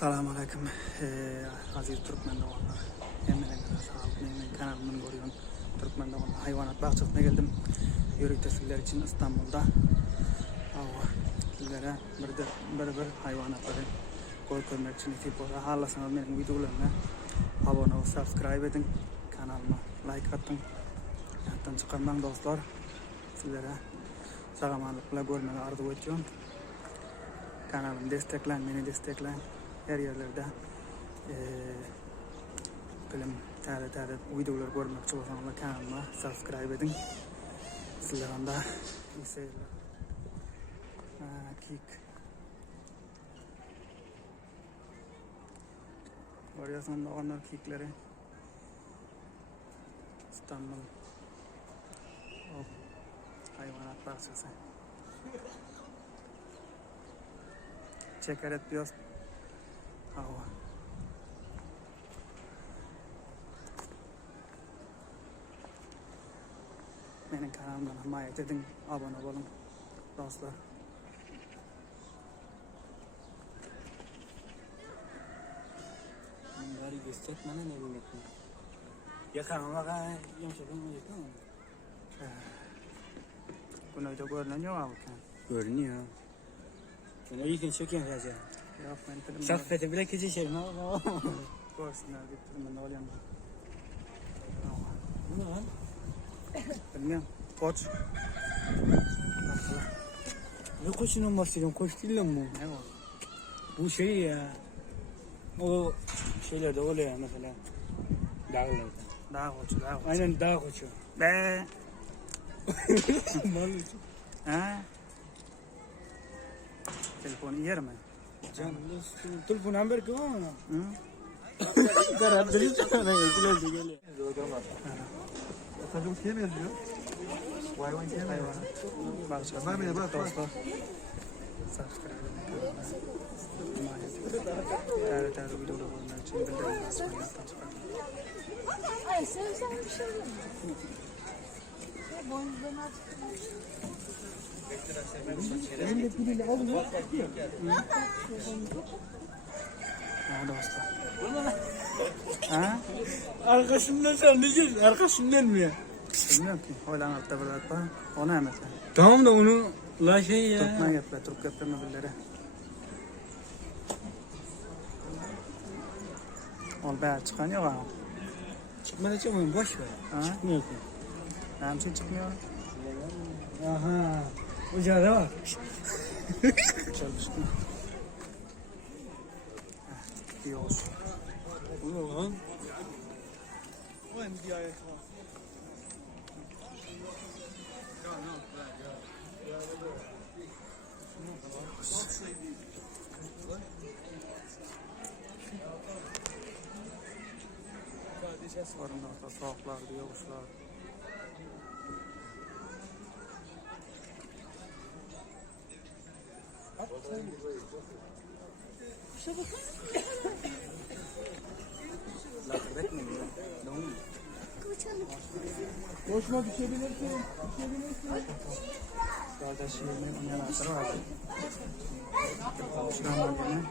Assalamu alaikum aziz Türkmen doğanlar. Hemmelerine sağlık. Benim kanalımın görüyorsun. Türkmen doğanlar hayvanat bahçesine geldim. Yürüyüşte sizler için İstanbul'da. Sizlere bir hayvanatları görmek için itip hallasanız benim videolarıma abone ol, subscribe edin. Kanalıma like atın. Yattan çıkarmam dostlar. Sizlere sağlamlıkla görmeyi arzu ediyorum. Kanalımı destekleyin, beni destekleyin. Her yerlerde film tare videolar görmek için kanalıma subscribe edin. Sizlerden de iyi seyirler. Kik. Görüyorsunuz da onlar kikleri. İstanbul. Hayvanat bahçesi. Çeker etmiyoruz. Hava. Benim kanalımdan himayet edin, abone olun dostlar. Bari göstermene ne bilmek mi? Yakanıma kadar yumuşak olmayacak mı? Bunu da görünüyor mu? Görünüyor. Ben o yıkın çökeyim sadece. Yok ben film. Saffete bile keçeceğim. Görsünler getirdim ben de olayım. Bu ne lan? Bilmiyorum. Koç. Ne koçundan bahsediyorum? Koç değil lan bu. Ne var? Bu şey ya. O şeylerde oluyor mesela. Dağlarda. Dağ koçu, dağ koçu. Aynen dağ koçu. Be. Mal Ha? Telefonu yer mi? Can, telefon number kı var mı? Hı? Karar bir tane geliyor geliyor. Sadece bu şeye benziyor. Bu hayvan şeye benziyor. Bahçesine Bak, geldik bak. dostlar. Subscribe edin. Tare videoda olmak için bildirim basmayı unutmayın. Ay sen bir şey değil mi? Boynuzlarını açık. Ben de piliyle alıyor. Ha dostlar. Ha? Arkasından sen ne diyorsun? Arkasından mı ya? Bilmiyorum ki. Oylan altta bir atma. Onu hemen. Tamam da onu la şey ya. Türkmen yapla, Türk yapma billeri. Ol be çıkan yok ha. Çıkmadı çıkmıyor boş ver. Ha? Çıkmıyor ki. Benim şey çıkmıyor. Aha. Ocağı var. Çalıştım. İyi olsun. Bu ne lan? O hem bir ayak var. Sorun da soğuklar, yağışlar. Boşuna düşebilirsin. Kardeş yemeği bunun yanakları var. Şuran var yine.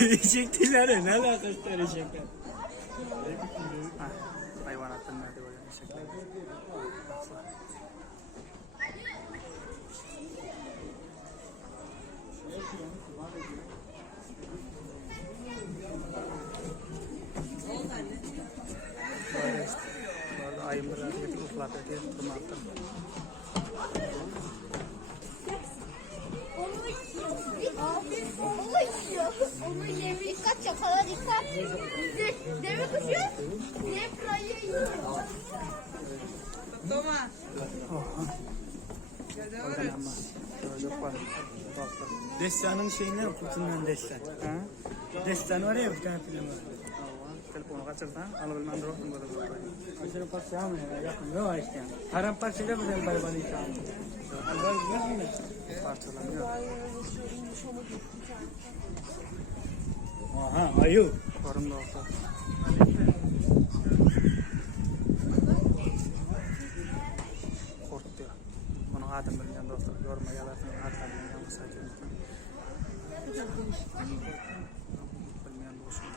Eşektiler ne alakası var eşekler? Hayvanatın nerede böyle eşekler? Böyle işte. Bu arada ayımları yapıp uflat ediyor. Tırmaktır. Onu yemi dikkat yakala dikkat. Deve kuşu. Leprayı yiyor. Oradan ama. Çocuk var. Dostlar. Destanın şeyinden kurtulmayan destan. Ha? Destan var ya bir tane film var. Telefonu kaçırsan, alabilmen durursun böyle. Aşırı parça mı yakın yok işte. Haram parçayla mı ben bari inşallah. Alvar biliyor musun? Parçalanıyor. Aha ayu. Korun da olsa. Kort diyor. Bunu adam bilmeyen dostlar yoruma yazarsınız. Arkadan yanlış sayıyorsunuz. Bilmeyen dostlar.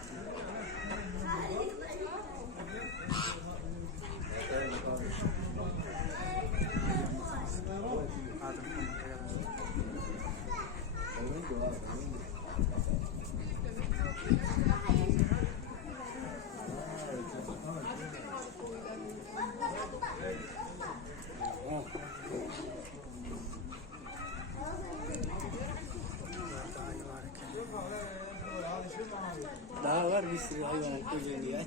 Adam konuda yazarsınız. Daha var bir sürü hayvanat gözünü ya.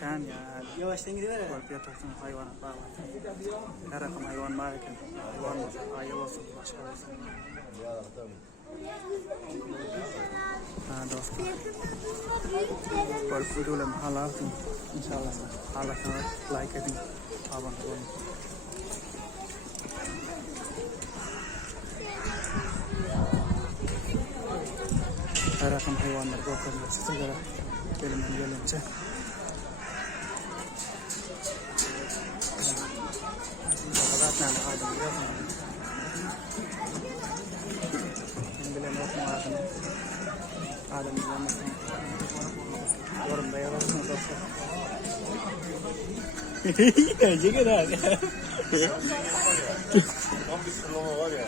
Kan ya. Yavaştan gidiver. Bak yatarsın hayvanat var. Her rakam hayvan var iken. Hayvan olsun, ayı olsun, başka olsun. Ha dostlar. Böyle videolarımı halasın. İnşallah halasınız. Like edin. Abone olun. Her rakam hayvanlar korkunç. Sigara elimden gelince. Zaten adam biliyorsun. Ben bilen yokum adamı. Adam bilemezsin. Yorumda yazarım dostlar. Gerçek herhalde. Tam bir sırlama var ya.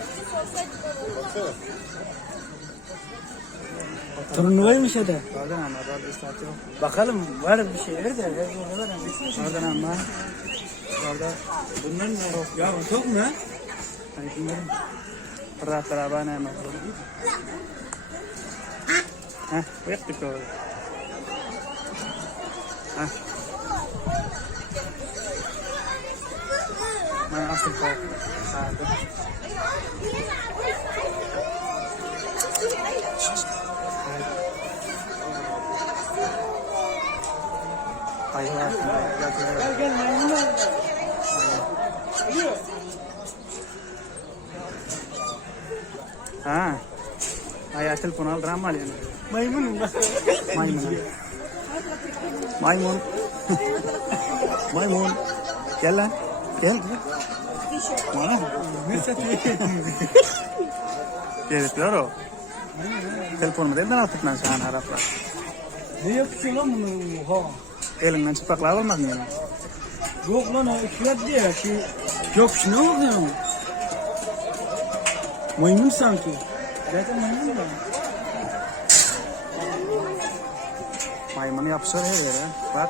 Turnuvaymış ya da. Oradan ama orada bir saat yok. Bakalım var bir şeyler de. Oradan ama orada Bunlar ne? Ya bu çok mu? hani bilmiyorum. Rahat beraber ne yapalım? Heh, bu yaptık orada. Heh. Ben asıl kol. Sağda. Hayır, Gel gel maymunlar. ha. Ayah telefon al drama dia. Maymunum bak. Maymun. Maymun. Maymun. Gel lan. Gel. Mana? Gel claro. Telefonumu evden attık lan şu an Araplar. Ne yapıyor lan bunu? Oha. Elinden çıplaklığa olmaz mı yani? Yok lan o fiyat diye ki. Yok şu ne oluyor? Maymun sanki. Zaten maymun mu? Maymunu yapışır her yere. Bak.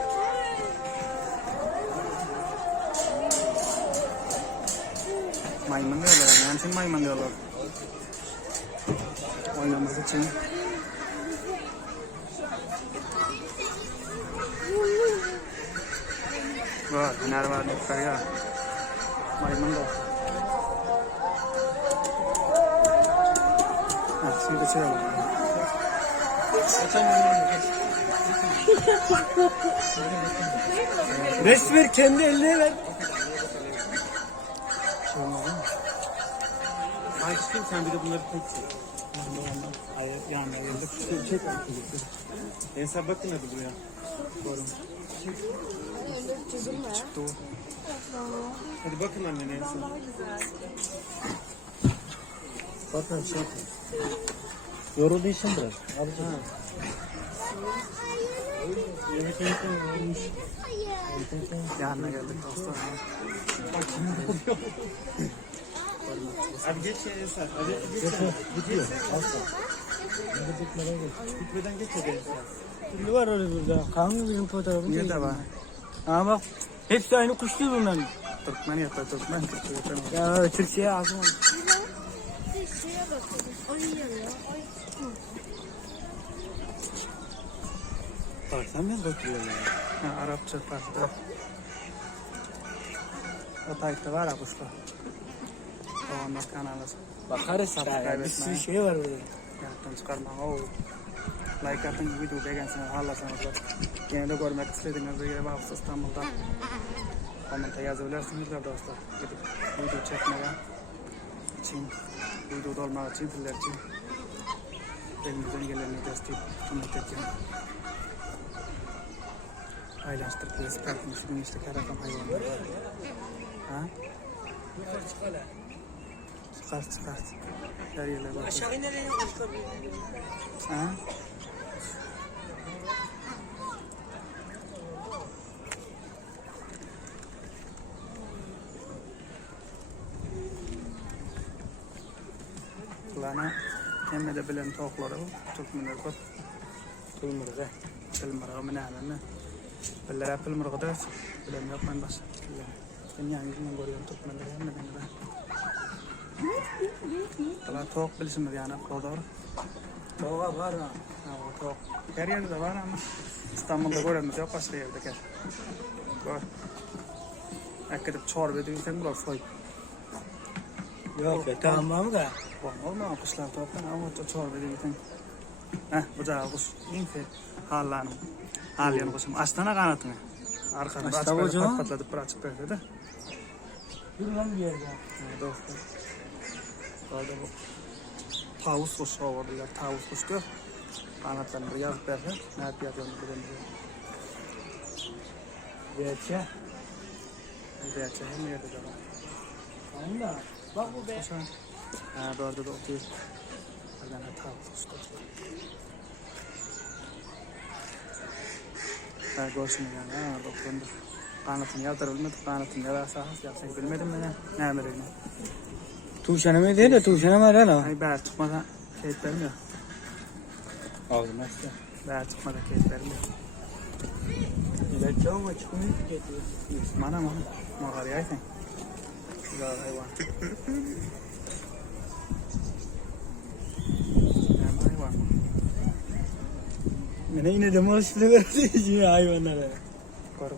Maymun diyorlar. Yani şimdi maymun diyorlar. Oynamak için. Bak, neler var yukarıya. Maymun da. Ha, şimdi şey alalım. Rest ver kendi eline ver. Şey olmaz mı? Ay çıkayım sen bir de bunları tek Hayır, yanına geldik. çek. Ensar bakın hadi buraya. Çıktı o. Hadi bakın annene Ensar. Bakın şey yapın. Yorulduysan biraz. Alacağım. Yemek yormuş. Yanına geldik dostlar. Hadi geç ya Ensar. Hadi geç. Gidiyor. Asla. Gitmeden geç hadi Ensar. Şimdi var öyle burada. Kanlı bizim fotoğrafı. Nerede var? Ama bak hepsi aynı kuş değil bunların. Türkmen yapar, Türkmen. Ya Türkçe'ye ağzım oldu. Şeye bakalım. Ayı ya. Ay. Parsan ben bakıyorum ya. Ha, Arapça pasta. O taytta var ya kuşlar. Onlar kanalı. Bakarız ya. Bir sürü şey var burada. Yaptım çıkarma. Like atın video beğensiniz. Hallasanız. Yine de görmek istediğiniz yere varsa İstanbul'da komenta yazabilirsiniz dostlar. Gidip video çekmeye için, videoda olmak için, sizler için elimizden geleni destek koment edeceğim. Aylaştırıp ve sıkartmış gün işte karakam hayvanlar var. Ha? Yukarı çıkala. Çıkart. Her yerlere bak. Aşağı nereye koşabilir? Ha? Kulağına emmede bilen tavukları tutmuyor kot. Pılmırığı. Pılmırığı minalını. Billere pılmırığı da bilen yok ben bas. Ben yani yüzünden görüyorum tutmuyorlar emmeden de. Kala tavuk bilsinler yani kodor. Baba var ha. O tavuk. Her yerde de var ama İstanbul'da göremiyoruz yok başka yerde gel. Gör. Akıdıp çorba edilsen biraz soy. Yok tamam da. Olma kuşlar toptan ama çorba edilsen. Heh bu da kuş. İnfe hallanım. Halyan kuşum. Açtana kanatını. Arkanı açıp patlatıp bırakıp verdi de. Dur lan bir yerde. Dostlar. Orada bu tavus kuşu oldular. Tavus kuş diyor. Kanatlarını yazıp verdi. Ne yapıyordum bilemiyorum. Gerçi. Gerçi hem yerde de var. Anla. Bak bu be. Kuşan. Ha bu arada da otuyor. Oradan tavus kuş dostlar. Ha görsün yani. Ha doktorunda. Kanatını yaldırılmadı. Kanatını yalarsa yapsak bilmedim ben. Ne bileyim. Tuşana mı değil de tuşana mı lan? Ay ben tutmadan keyif vermiyor. Ağzına işte. Ben tutmadan keyif vermiyor. İlaç ama çıkmıyor ki. Mana mağar yaysan. Güzel hayvan. Hem hayvan. Bana yine de maaşlı verdi hayvanlara. Var.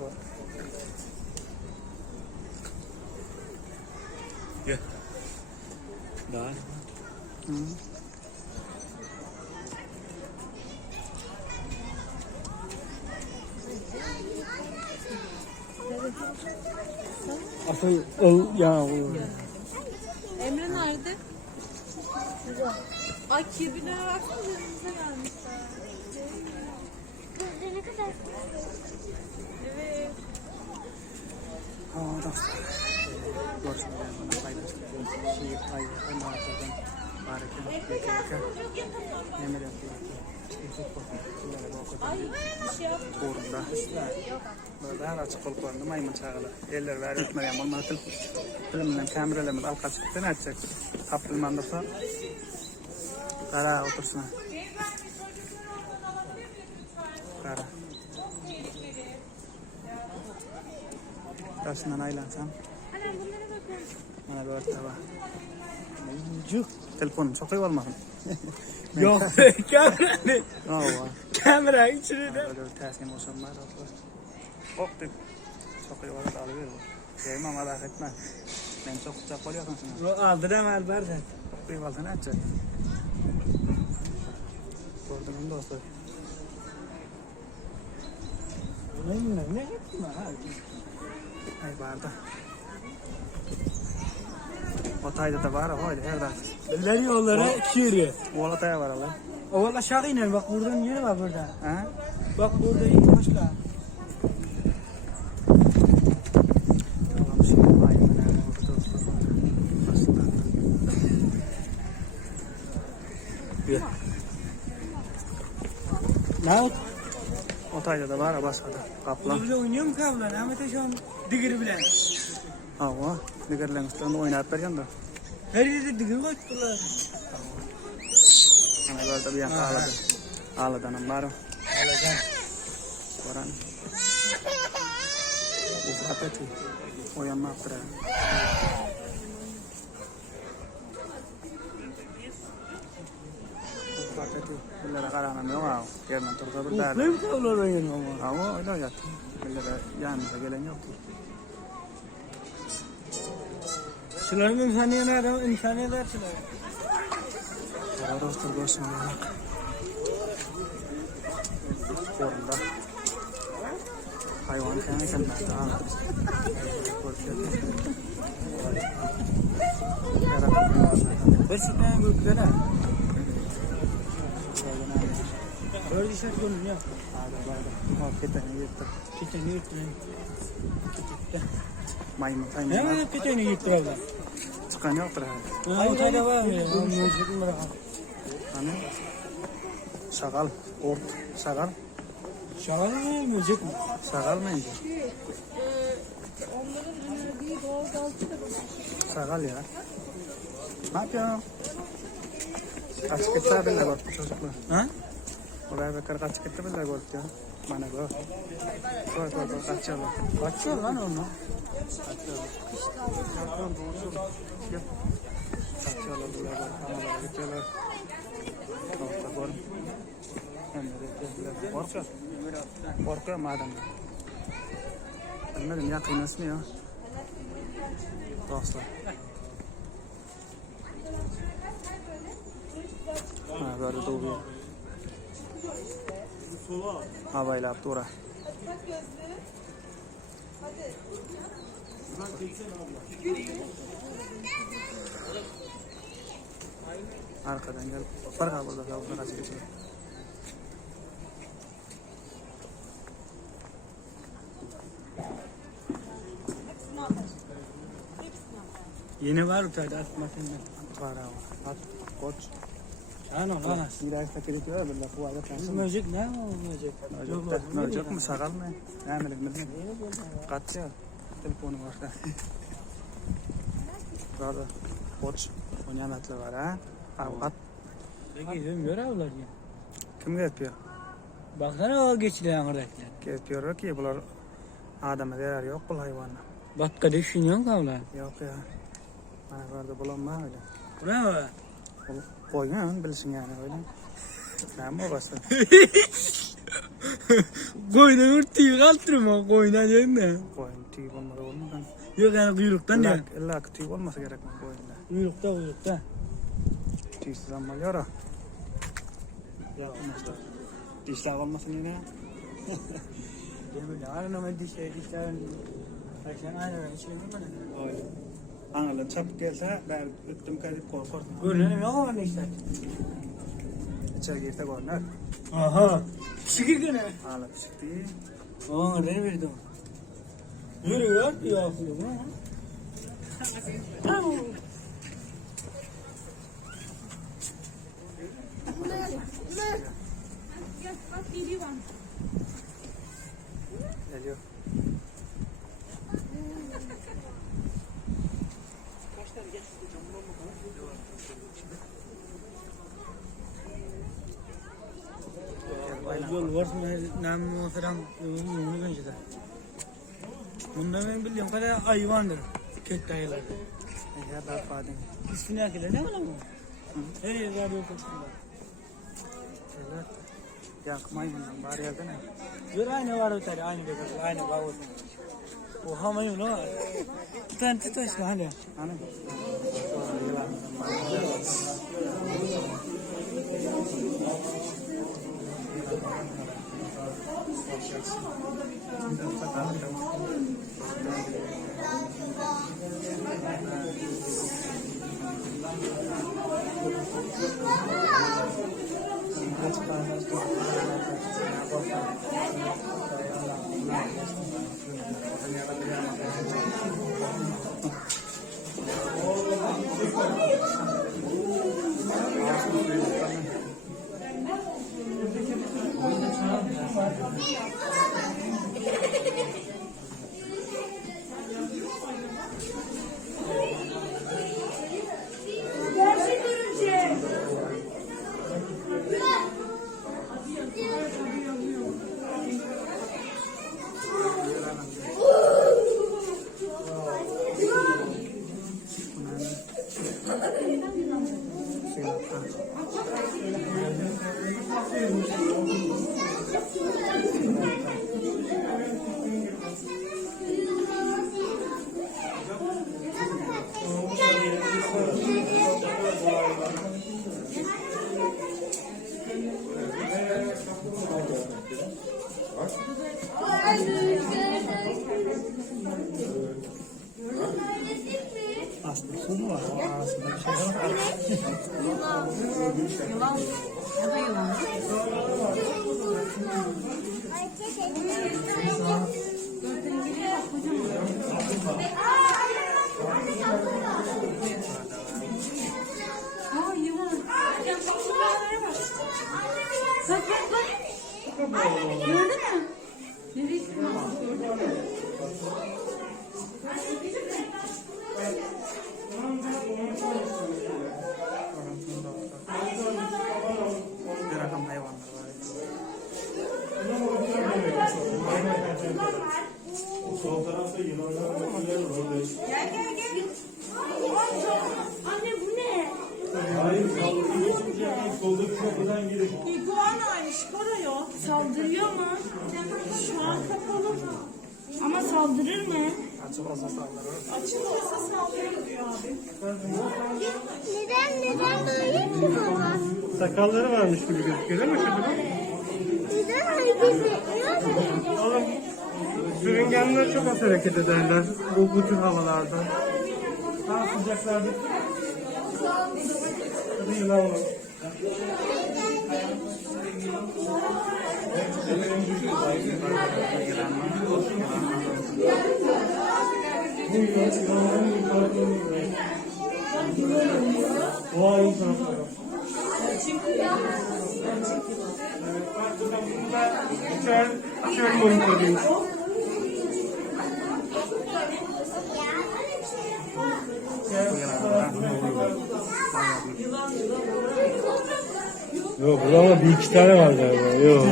Gel. Daha. Hı. Afay ol ya o. Emre nerede? Ay kirbine baksana önümüze gelmişler. Ne kadar? Evet. Aa dostlar. Görsün bana paylaştım. Şehir payı. Ben de artırdım. Harika. Yemin ederim. Ay bir şey yapma. Uğrunda. Burada her açık oluklarında maymun çağılı. Eller ver etmeyen olmadı. Filmden kameralarımız alka çıktı ne edecek? Kaptırmandırsa. Kara otursun. Kara. Karşından aylansam. Bana böyle tava. Cuk. Telefonum çok iyi olmasın. Yok kamera ne? Aa. Kamera içine de. Öyle bir tersin olsam var. Hop dik. Çok iyi var da alıver. Şeyim ama merak etme. Ben çok sıcak oluyorsun sana. O aldıram albardan. Çok iyi olsa ne edecek? Gördüm dostlar. Ne yapma ha? Ay vardı. Otayda da var ama öyle her dakika. Eller yollara kiri. Oğla taya var Allah. Oval aşağı iner bak buradan yeri var burada. Ha? Bak burada in başla. Tamam şimdi aynı önemli oldu dostlar. Aslında. Ne oldu? Otayda da var basada. Kaplan. Burada oynuyor mu kablar? Ahmet'e şu an digiri bile. Hava. Diğerlerin üstlerinde oynayıp vereceğim de. Her yerde digiri koydular. Ana böyle bir yan ağladı. Ağladanım var. Alacağım. Varan. Ufak eti. Oyanma yaptıra. Ufak eti. Bunlara karanım yok abi. Gelmem turda bir derdi. Uflayım kablar oynuyor ama. Ama öyle yattı. Bunlara yanımıza gelen yoktu. Şunların insaniye adam insaniye dersiler. Baba dostlar görsün bana. Forumda. hayvan kendi kendine daha. Gerçekten gökler ha. Böyle işler görünüyor ya. Keteni yırttık. Kiteni yırttın. Maymun Ne kaynağı. var kiteni yırttırıyorlar? Çıkan yoktur herhalde. Hayır hayır var mı? Müzik mi var? Hani şagal, ort, şagal. Şahane mi? Müzik mi? Şagal mıydı? Onların önerdiği doğalgazcı da bana. Şagal ya. Ne yapıyorsun? Kaç gitti bile gördü çocuklar. Ha? Oraya bakar kaç gitti bile gördü ya. Bana gör. Koy kaçıyorlar. Kaçıyor lan onu. Kaçıyorlar buraya bak. Kanalara gidiyorlar. Orta görün. Korkuyor. Korkuyor mu adam? Bilmedim ya kıynasını ya. Dostlar. Ha böyle doğuyor. Havayla yaptı ora. Arkadan gel. Barka burada kavga kaçı geçiyor. Yeni var uçayda atmasın. Var ama. At, koç. Ano lan. Miras takdir ediyor böyle bu arada kalsın. Müzik ne o müzik? Yok mu sakal mı? Ne bileyim. Kaçıyor. Telefonu var. Burada koç oynayanatlı var ha. Avukat. Peki bizim görevler ya. Kim yapıyor? Baksana o geçilen oradakiler. Yapıyor ki bunlar adama zarar yok bu hayvanla. Başka düşünüyorsun kavla. Yok ya. Bana burada bulanma öyle. Bravo. Koyun bilsin yani öyle. Ben mi bastım? Koyuna örtüyü kaldırma koyuna yerine. Koyun tüy olmadı olmadan. Yok yani kuyruktan ya. İlla ki tüy olması gerek mi koyunda? Kuyrukta. Tüysüz ama yara. Yapmışlar. Dişler olmasın yine. Böyle arınama dişlerin. Ayşen aynı şey mi? Öyle. Anladım. Çap gelse ben üttüm kayıp korkardım. Görünelim yok ama ne işte. İçeri girse görünür. Aha. Şükür gene. Hala çıktı. Aa ne verdi o? Yürüyor ya. Geliyor. Yol var mı? Namı falan bunu bence de. Bunda ben biliyorum kadar hayvandır. Ket dayılar. Ya ben fadin. İsmini akıllı ne var mı? Hey var yok aslında. Evet. Yakmayın bundan bari yerden ne? Bir aynı var öter aynı bir aynı var. O hamayı ne var? Bir tane tutaş da hani. Hani? Aslında su mu var? O arasında bir şey var. Yılan. O da yılan. Aa yılan. Bak bak bak. Gördün mü? Neresi? Bir rakam hayvanlar var. Sol tarafta yılanlar var. Gel gel gel. Anne bu ne? Hayır, soldaki kapıdan girin. İguanaymış koruyor. Saldırıyor mu? Şu an kapalı. Ama saldırır mı? Açık olsa saldırır. Açık olsa saldırır diyor abi. Neden böyle ki baba? Sakalları varmış gibi gözüküyor değil mi şurada? Neden hareket etmiyor? Oğlum, sürüngenler çok az hareket ederler bu tür havalarda. Daha sıcaklarda. Hadi yılan var. Vay taraflara. Çöl monitörüyüm. Yok burada ama bir iki tane var galiba. Yok.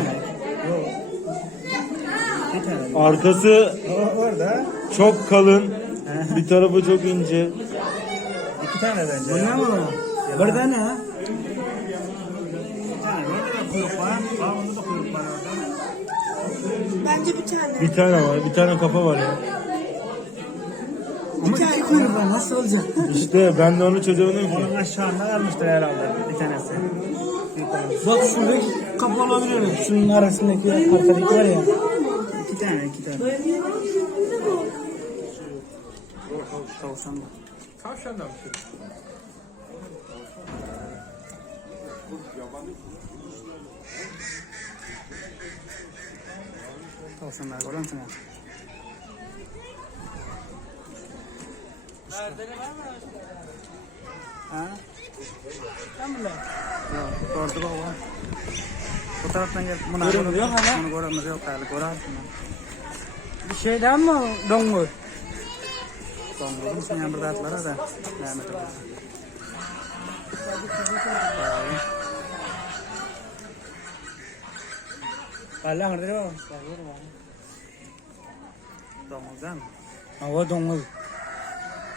Bir tane. Arkası Orada çok kalın. Bir tarafı çok ince. 2 tane bence. Bu ne bu? Bir tane ha? Bir tane. Orada da kuyruk var. Aa, onda da kuyruk var orada. Bence bir tane. Bir tane var. Bir tane kafa var ya. Bir tane kuyruk var, nasıl olacak? İşte ben de onu çözemedim ki. Onun aşağında kalmıştır herhalde bir tanesi. Bak şuradaki kapı olabilir mi? Şunun arasındaki arkadaki var ya. 2 tane, 2 tane. Tavşan da. Tavşandan bir şey. Tavşanlar görüyor musun ya? Ha? Yok, gördü baba. Bu taraftan gel. Görünmüyor hala. Bunu göremiyor yok galiba. Görürsün. Bir şeyden mi dongur? Dongulun için yan burada atlara da. Lanet olsun. Valla nerede var? Domuz değil mi? Hava dongur.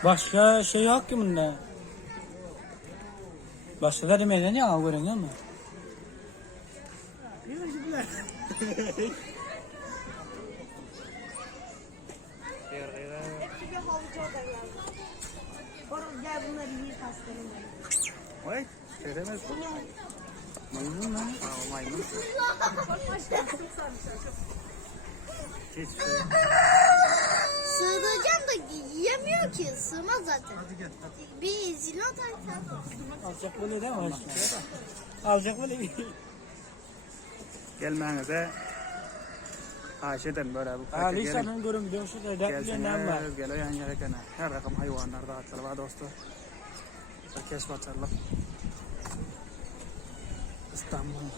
Başka şey yok ki bunda. Başka da demeden ya görünüyor mu? Oğlum gel bunları yiyin hastanın. Oy, şey demez. Maymun mu? Aa, maymun. Hiç şey. Sığdıracağım da yiyemiyor ki. Sığmaz zaten. Hadi gel. Hadi. Bir zilin atarsan. Alacak böyle değil mi? Alacak böyle bir. Gelmenize Ayşe'den böyle bu Ha paket gelin. lisanın görünmüyor. Şu da dertliğinden var. Gelsene, geliyor yan yere gene. Her rakam hayvanlar da açılır var dostlar. Keşf açarlar. İstanbul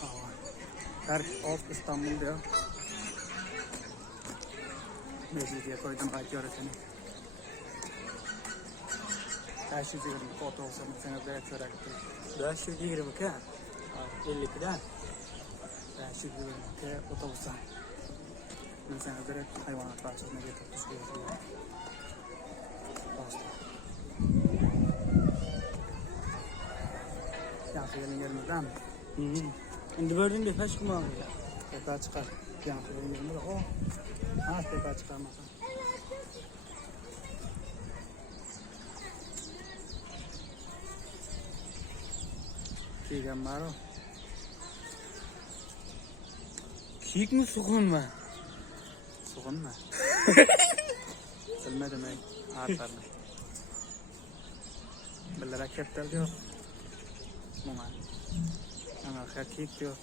hava. Her of İstanbul diyor. Meclis diye koydum belki öğreteni. Her şey diyorum foto olsun. Sen de çörek ettim. 520 ka. 52'den. Ben şimdi ki otobüsten. Ben sana direkt hayvanat bahçesine getirip çıkıyorum. Dostlar. Yankı gelin gelmedi mi? Şimdi gördün de kaç kuma alıyor. Tekrar çıkar. Yankı gelin gelmedi. O. Ha tekrar çıkarmasın. Kiygen var o. Şik mi sukun mu? Soğun mu? Bilmedim ey. Artarmış. Billere keptel diyor. Muma. Ama hakik diyor.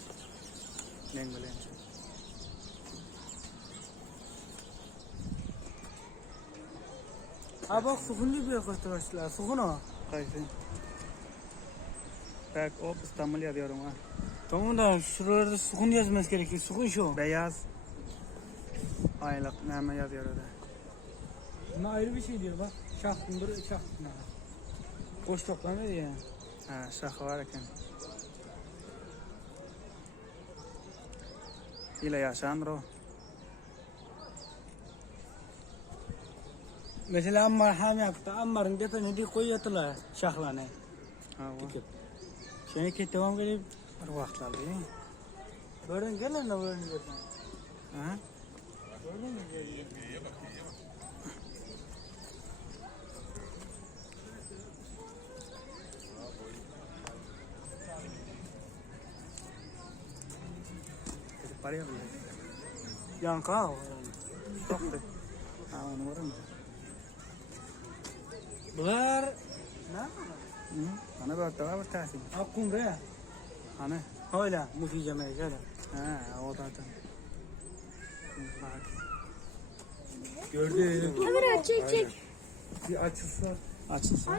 Ne bileyim. Ha bak sukunlu bir yakıştı başlar. Sukun o. Kayısı. Bak o İstanbul yazıyorum ha. Tamam da şuralarda sukun yazması gerekiyor. Sukun şu. Beyaz. Aylık neme yazıyor orada. Buna ayrı bir şey diyor bak. Şahtın bir şahtın. Boş toplanıyor ya. Ha şahı var eken. İle yaşanır o. Mesela Ammar ham yaptı. Ammar'ın tepene dik koyuyorlar şahlanı. Ha o. Seni ki devam gelip Bir vaxtlar değil. böyle gelen de böyle görsen. Ha? Paraya bile. Yanka o. Çok da. Ha onu var mı? Bunlar ne? Hı? Ana bak daha bir tanesi. Akkum be. Hani? Öyle mufijeme şöyle. Ha o da tam. Bak. Gördüğün Kamera çek. bir açılsa. Açılsın.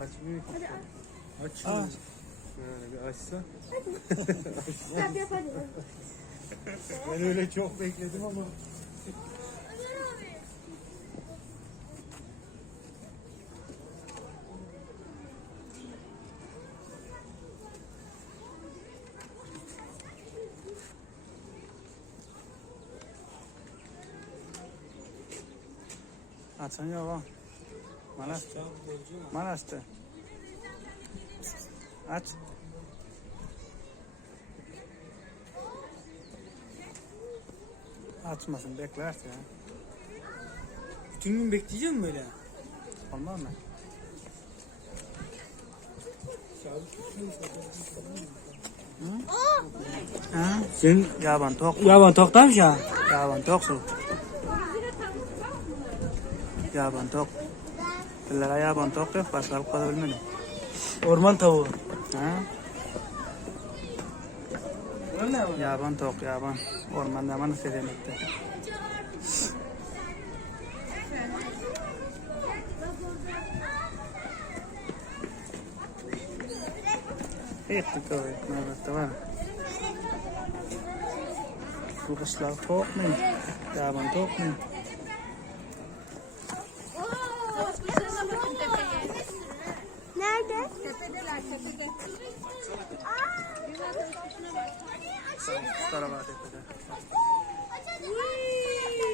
Açmıyor ki. Aç. Aa. Böyle bir açsa. Yap hadi. Ben öyle çok bekledim ama. Açın yok o. Malastı. Aç. Açmasın beklerse ya. Bütün gün bekleyeceğim böyle. Olmaz mı? Ha? Sen Yaban tok. yaban toktamış ya. Yaban tok su. Yaban tok. Dillere yaban tok yok. Başka bir kadar bilmedim. Orman tavuğu. Ha? Öyle mi? Yaban tok yaban. Ormanda bana sedemekte. Ettik o nöbette var. Bu kışlar tok mu? Yaban tok mu? Nerede? Şu tarafa tepede. Whee!